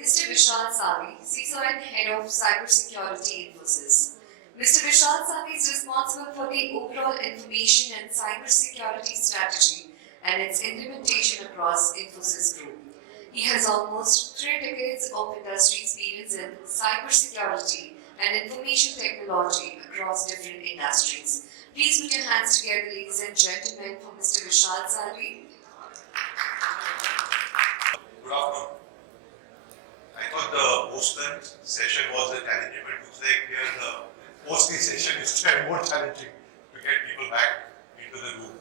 Mr. Vishal Salvi, CISO and Head of Cybersecurity Infosys. Mr. Vishal Salvi is responsible for the overall information and cybersecurity strategy and its implementation across Infosys Group. He has almost 3 decades of industry experience in cybersecurity and information technology across different industries. Please put your hands together, ladies and gentlemen, for Mr. Vishal Salvi. Good afternoon. I thought the post-lunch session was a challenging, but looks like here the post-lunch session is more challenging to get people back into the room.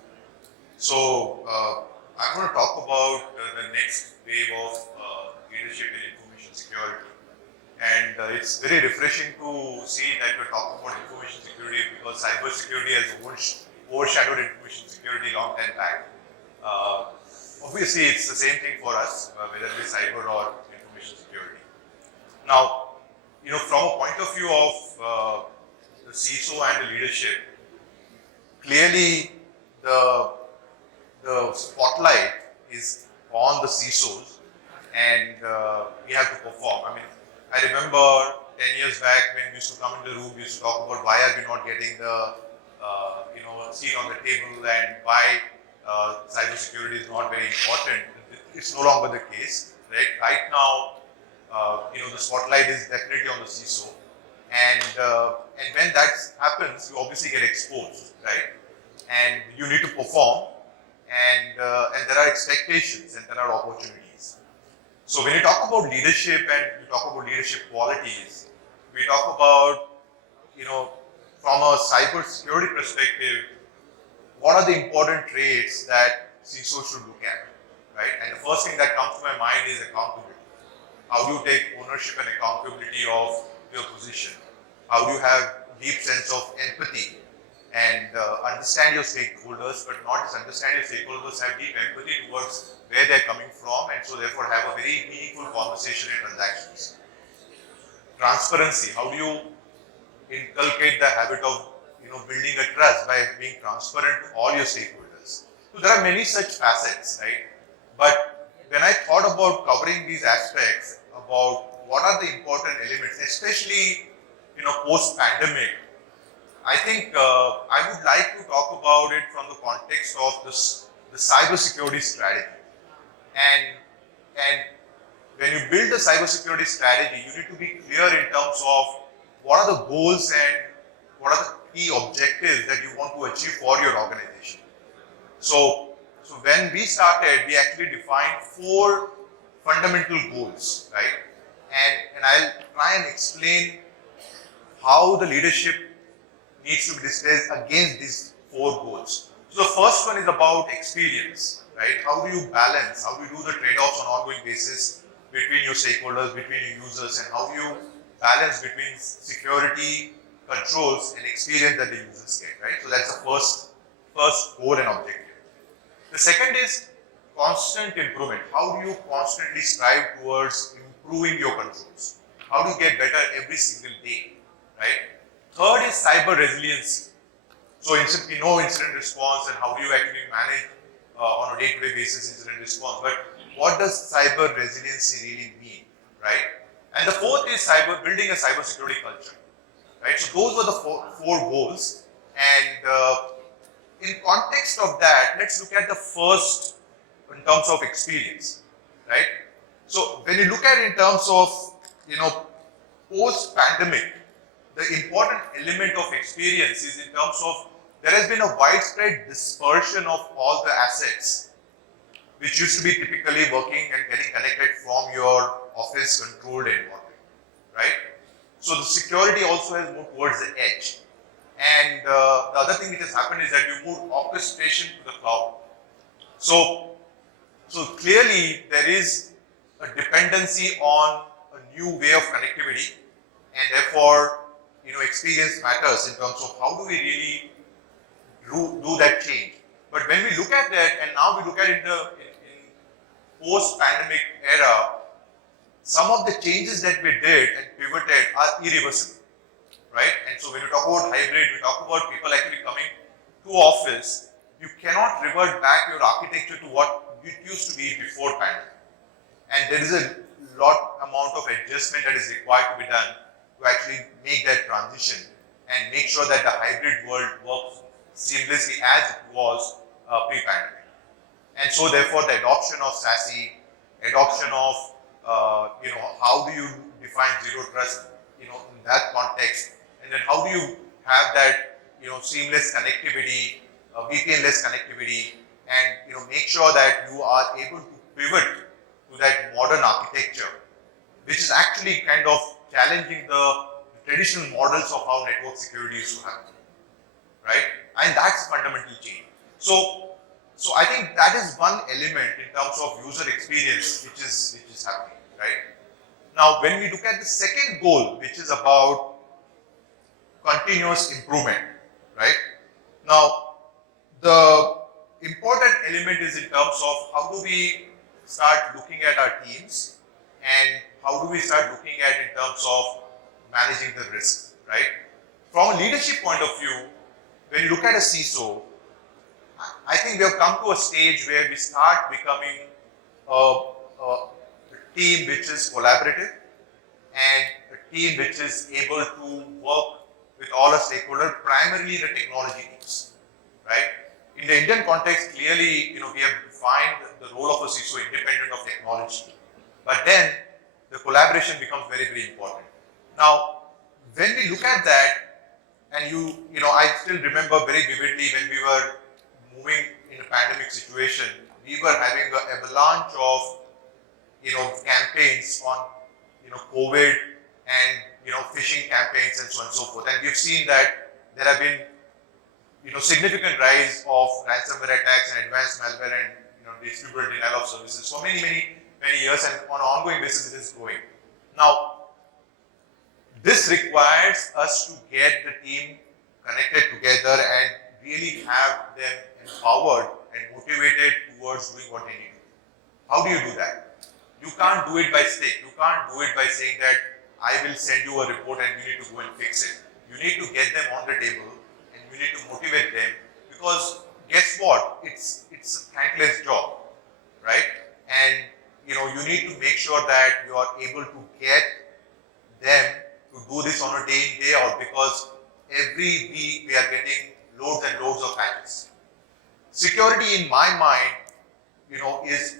So I'm going to talk about the next wave of leadership in information security. And it's very refreshing to see that we're talking about information security because cyber security has overshadowed information security long time back. Obviously, it's the same thing for us, whether it is cyber or information security. Now, from a point of view of the CISO and the leadership, clearly the spotlight is on the CISOs, and we have to perform. I mean, I remember 10 years back when we used to come into the room, we used to talk about why are we not getting the seat on the table and why cybersecurity is not very important. It's no longer the case, right? Right now, the spotlight is definitely on the CISO, and when that happens, you obviously get exposed, right? And you need to perform, and there are expectations and there are opportunities. So when you talk about leadership and you talk about leadership qualities, we talk about, from a cyber security perspective, what are the important traits that CISO should look at, right? And the first thing that comes to my mind is accountability. How do you take ownership and accountability of your position? How do you have deep sense of empathy and understand your stakeholders, but not just understand your stakeholders, have deep empathy towards where they're coming from, and so therefore have a very meaningful conversation in transactions. Transparency. How do you inculcate the habit of building a trust by being transparent to all your stakeholders? So there are many such facets, right? But when I thought about covering these aspects, about what are the important elements, especially post-pandemic, I think I would like to talk about it from the context of the cybersecurity strategy. And when you build a cybersecurity strategy, you need to be clear in terms of what are the goals and what are the key objectives that you want to achieve for your organization. So when we started, we actually defined 4 fundamental goals, right? And I'll try and explain how the leadership needs to be displayed against these 4 goals. So the first one is about experience, right? How do you balance, how do you do the trade-offs on an ongoing basis between your stakeholders, between your users, and how do you balance between security, controls, and experience that the users get, right? So that's the first goal and objective. The second is constant improvement. How do you constantly strive towards improving your controls? How do you get better every single day, right? Third is cyber resiliency. So we know incident response and how do you actually manage on a day-to-day basis incident response. But what does cyber resiliency really mean, right? And the fourth is building a cybersecurity culture, right? So those were the four goals. And in context of that, let's look at the first in terms of experience, right? So when you look at it in terms of, post-pandemic, the important element of experience is in terms of there has been a widespread dispersion of all the assets which used to be typically working and getting connected from your office controlled environment, right? So the security also has moved towards the edge. And the other thing which has happened is that you moved orchestration to the cloud. So clearly there is a dependency on a new way of connectivity, and therefore, experience matters in terms of how do we really do that change. But when we look at that, and now we look at it in post-pandemic era, some of the changes that we did and pivoted are irreversible, right? And so when you talk about hybrid, we talk about people actually coming to office, you cannot revert back your architecture to what it used to be before pandemic. And there is a lot amount of adjustment that is required to be done to actually make that transition and make sure that the hybrid world works seamlessly as it was pre-pandemic. And so therefore the adoption of SASE, adoption of how do you define zero trust, in that context, and then how do you have that seamless connectivity, VPN-less connectivity, and make sure that you are able to pivot to that modern architecture, which is actually kind of challenging the traditional models of how network security used to happen, right? And that's fundamental change. So I think that is one element in terms of user experience which is happening, right? Now, when we look at the second goal, which is about continuous improvement, right? Now, the important element is in terms of how do we start looking at our teams and how do we start looking at in terms of managing the risk, right? From a leadership point of view, when you look at a CISO, I think we have come to a stage where we start becoming a team which is collaborative and a team which is able to work with all our stakeholders, primarily the technology teams, right? In the Indian context, clearly, we have defined the role of a CISO independent of technology, but then the collaboration becomes very, very important. Now, when we look at that, and I still remember very vividly when we were moving in a pandemic situation, we were having an avalanche of campaigns on COVID and phishing campaigns and so on and so forth. And we've seen that there have been significant rise of ransomware attacks and advanced malware and distributed denial of services for many years, and on an ongoing basis it is growing. Now, this requires us to get the team connected together and really have them empowered and motivated towards doing what they need to do. How do you do that? You can't do it by stick. You can't do it by saying that I will send you a report and you need to go and fix it. You need to get them on the table and you need to motivate them, because guess what? It's a thankless job, right? And you need to make sure that you are able to get them to do this on a day in, day out, because every week we are getting loads and loads of patches. Security, in my mind, is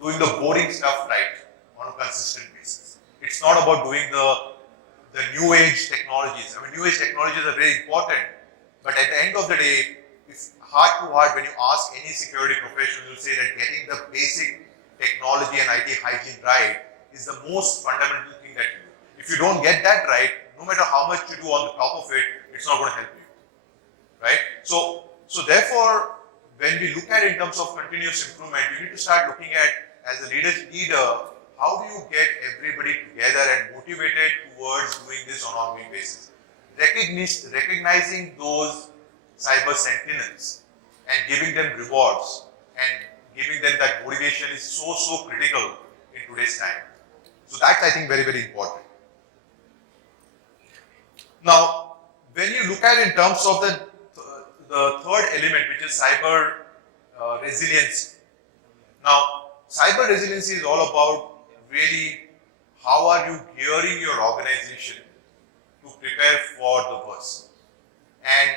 doing the boring stuff right on a consistent basis. It's not about doing the new age technologies. I mean, new age technologies are very important, but at the end of the day, it's heart to heart when you ask any security professional, you'll say that getting the basic technology and IT hygiene right is the most fundamental thing that you do. If you don't get that right, no matter how much you do on the top of it, it's not going to help you, right? So therefore, when we look at it in terms of continuous improvement, you need to start looking at, as a leader, how do you get everybody together and motivated towards doing this on an ongoing basis? Recognizing those cyber sentinels and giving them rewards and giving them that motivation is so critical in today's time. So that's, I think, very, very important. Now, when you look at it in terms of the third element, which is cyber resilience. Now, cyber resiliency is all about really how are you gearing your organization to prepare for the worst. And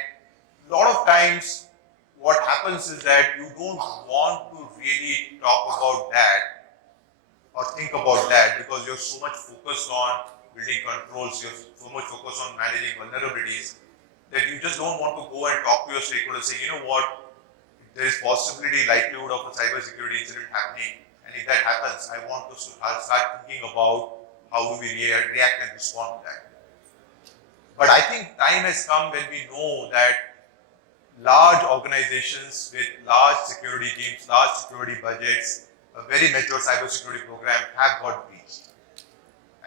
a lot of times what happens is that you don't want to really talk about that or think about that, because you're so much focused on building controls, you're so much focused on managing vulnerabilities, that you just don't want to go and talk to your stakeholders, say, you know what, there is possibility, likelihood of a cybersecurity incident happening, and if that happens, I want to start thinking about how do we react and respond to that. But I think time has come when we know that large organizations with large security teams, large security budgets, a very mature cybersecurity program have got breached.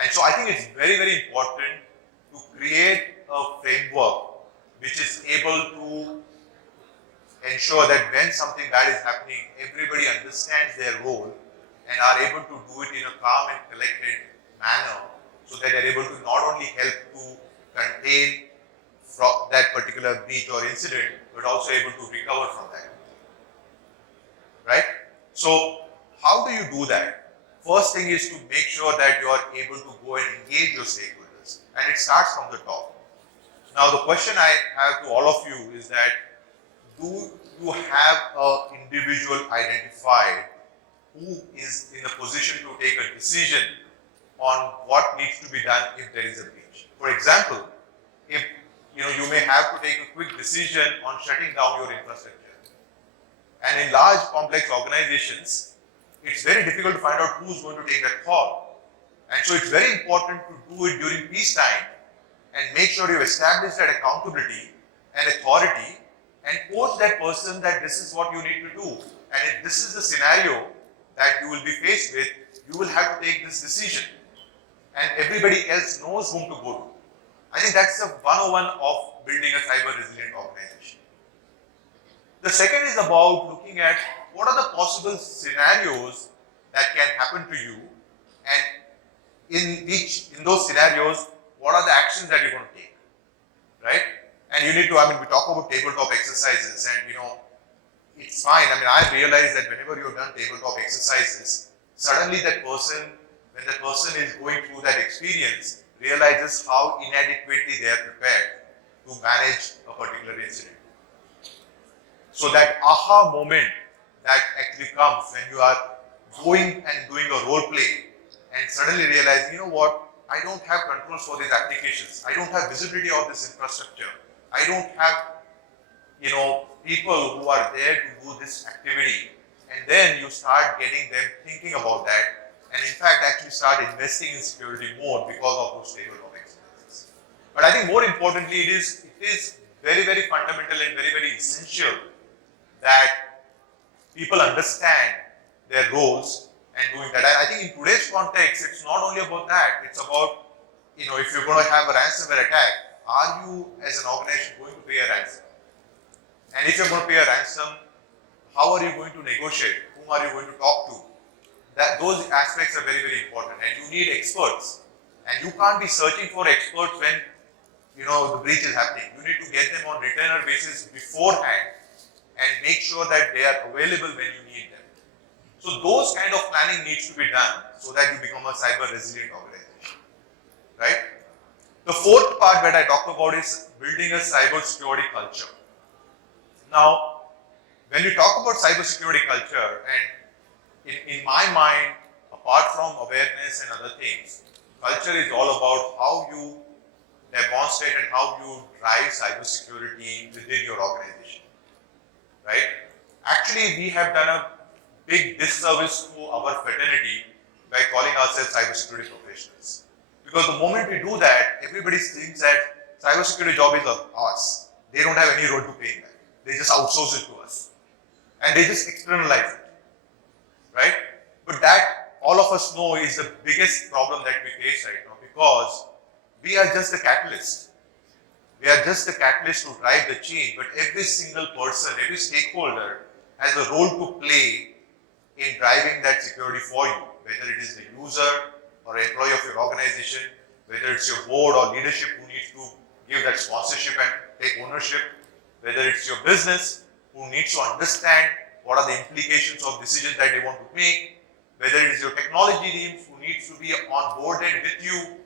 And so I think it's very, very important to create a framework which is able to ensure that when something bad is happening, everybody understands their role and are able to do it in a calm and collected manner, so that they're able to not only help to contain that particular breach or incident, but also able to recover from that. Right? So, how do you do that? first thing is to make sure that you are able to go and engage your stakeholders. And it starts from the top. Now the question I have to all of you is that, do you have an individual identified who is in a position to take a decision on what needs to be done if there is a breach? For example, if you may have to take a quick decision on shutting down your infrastructure. And in large complex organizations, it's very difficult to find out who's going to take that call. And so it's very important to do it during peacetime and make sure you establish that accountability and authority and coach that person that this is what you need to do. And if this is the scenario that you will be faced with, you will have to take this decision. And everybody else knows whom to go to. I think that's the 101 of building a cyber resilient organization. The second is about looking at what are the possible scenarios that can happen to you, and in those scenarios, what are the actions that you're going to take, right? And you need to, we talk about tabletop exercises, and it's fine. I realize that whenever you've done tabletop exercises, suddenly that person, when that person is going through that experience, realizes how inadequately they are prepared to manage a particular incident. So that aha moment that actually comes when you are going and doing a role play and suddenly realize, you know what, I don't have controls for these applications. I don't have visibility of this infrastructure. I don't have, people who are there to do this activity. And then you start getting them thinking about that, and in fact actually start investing in security more because of those tabletop exercises. But I think more importantly, it is very, very fundamental and very, very essential that people understand their roles and doing that. And I think in today's context, it's not only about that. It's about, if you're going to have a ransomware attack, are you as an organization going to pay a ransom? And if you're going to pay a ransom, how are you going to negotiate? Whom are you going to talk to? Those aspects are very, very important, and you need experts. And you can't be searching for experts when the breach is happening. You need to get them on retainer basis beforehand and make sure that they are available when you need them. So those kind of planning needs to be done so that you become a cyber resilient organization, right? The fourth part that I talked about is building a cyber security culture. Now, when you talk about cyber security culture, and in my mind, apart from awareness and other things, culture is all about how you demonstrate and how you drive cyber security within your organization, right? Actually, we have done a big disservice to our fraternity by calling ourselves cybersecurity professionals. Because the moment we do that, everybody thinks that cybersecurity job is ours. They don't have any role to play in that. They just outsource it to us. And they just externalize it, right? But that, all of us know, is the biggest problem that we face right now, because we are just the catalyst. We are just the catalyst to drive the change, but every single person, every stakeholder has a role to play in driving that security for you, whether it is the user or employee of your organization, whether it's your board or leadership who needs to give that sponsorship and take ownership, whether it's your business who needs to understand what are the implications of decisions that they want to make, whether it is your technology teams who needs to be onboarded with you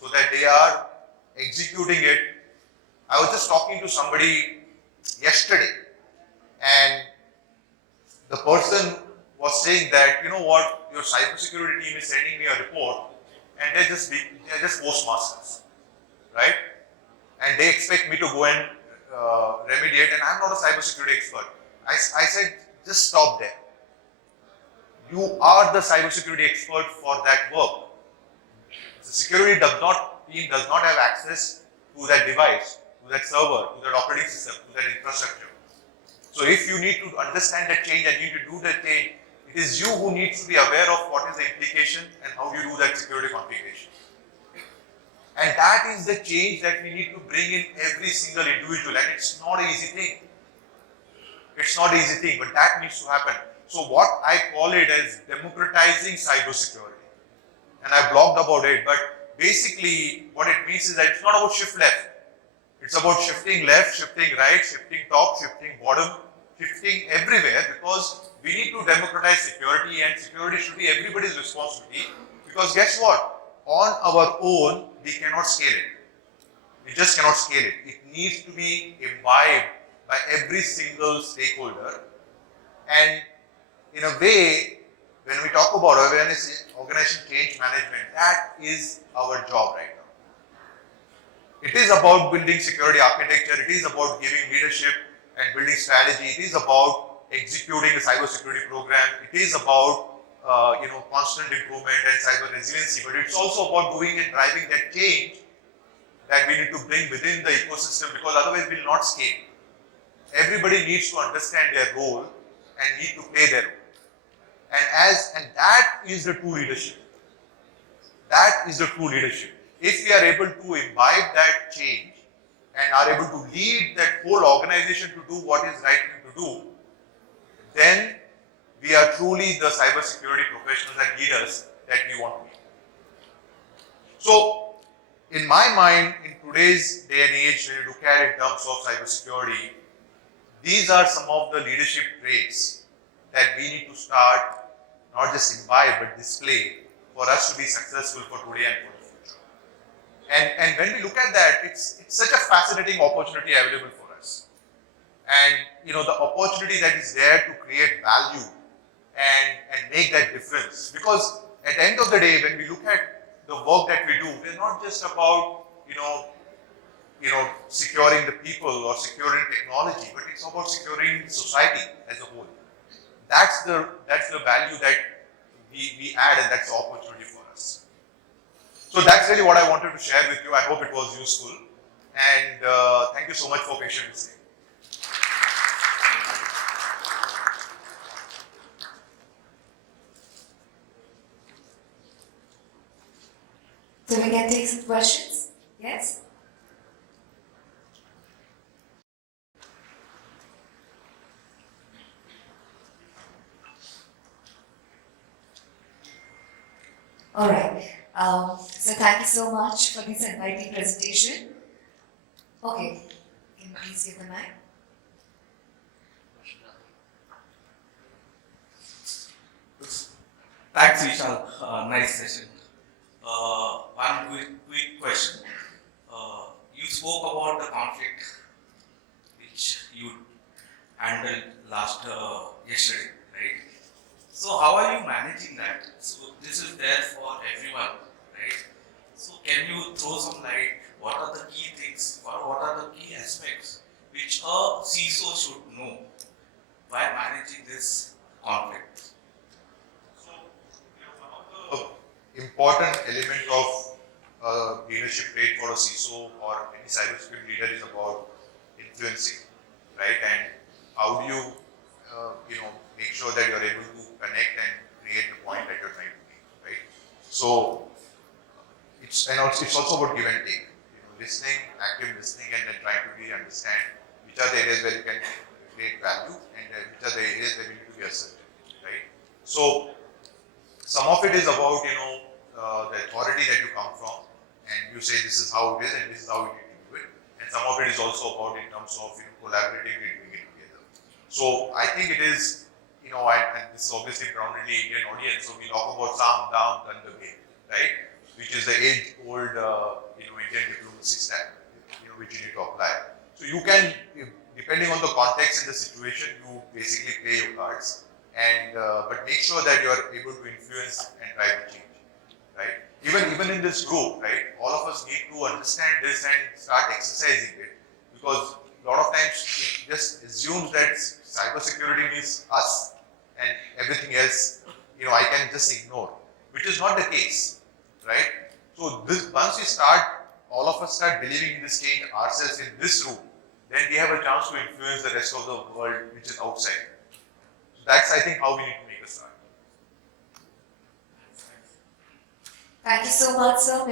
so that they are executing it. I was just talking to somebody yesterday, and the person was saying that, you know what, your cybersecurity team is sending me a report, and they're just postmasters, right? And they expect me to go and remediate, and I'm not a cybersecurity expert. I said, just stop there. You are the cybersecurity expert for that work. The security team does not have access to that device, to that server, to that operating system, to that infrastructure. So if you need to understand that change and need to do that change, it is you who needs to be aware of what is the implication and how you do that security configuration. And that is the change that we need to bring in every single individual, and it's not an easy thing. It's not an easy thing, but that needs to happen. So what I call it as democratizing cybersecurity. And I blogged about it, but basically what it means is that it's not about shift left. It's about shifting left, shifting right, shifting top, shifting bottom, shifting everywhere because we need to democratize security, and security should be everybody's responsibility, because guess what? On our own, we cannot scale it. We just cannot scale it. It needs to be imbibed by every single stakeholder. And in a way, when we talk about awareness, organization change management, that is our job right now. It is about building security architecture. It is about giving leadership and building strategy. It is about executing a cybersecurity program. It is about constant improvement and cyber resiliency. But it's also about doing and driving that change that we need to bring within the ecosystem, because otherwise we will not scale. Everybody needs to understand their role and need to play their role. And that is the true leadership. That is the true leadership. If we are able to imbibe that change and are able to lead that whole organization to do what is right thing to do, then we are truly the cybersecurity professionals and leaders that we want to be. So, in my mind, in today's day and age, when you look at it in terms of cybersecurity, these are some of the leadership traits that we need to start not just imbibe but display for us to be successful for today and for the future. And when we look at that, it's such a fascinating opportunity available for us. And the opportunity that is there to create value and make that difference. Because at the end of the day, when we look at the work that we do, we're not just about securing the people or securing technology, but it's about securing society as a whole. That's the value that we add, and that's the opportunity for us. So that's really what I wanted to share with you. I hope it was useful, and thank you so much for patiently listening. So we can take some questions? Yes? All right. So thank you so much for this enlightening presentation. Okay. Can you please give the mic? Thanks, Vishal. Nice session. One quick question. You spoke about the conflict which you handled yesterday, right? So how are you managing that? So this is there for everyone, right? So can you throw some light? What are the key things, or what are the key aspects which a CISO should know while managing this conflict? Important element of leadership trait for a CISO or any cybersecurity leader is about influencing, right? And how do you, make sure that you're able to connect and create the point that you're trying to make, right? So it's also about give and take, listening, active listening, and then trying to really understand which are the areas where you can create value and which are the areas where you need to be assertive, right? So some of it is about the authority that you come from, and you say this is how it is and this is how we need to do it. And some of it is also about in terms of collaborating and doing it together. So I think it is, and this is obviously predominantly Indian audience, so we talk about Sam, Dam, Dandabhe, right? Which is the age-old Indian diplomacy stack, which you need to apply. So you can, depending on the context and the situation, you basically play your cards, and but make sure that you are able to influence and drive the change. Right? Even in this group, right? All of us need to understand this and start exercising it, because a lot of times it just assumes that cybersecurity means us and everything else, I can just ignore, which is not the case, right? So once we start, all of us start believing in this change ourselves in this room, then we have a chance to influence the rest of the world which is outside. So that's, I think, how we need to make a start. Thank you so much, sir.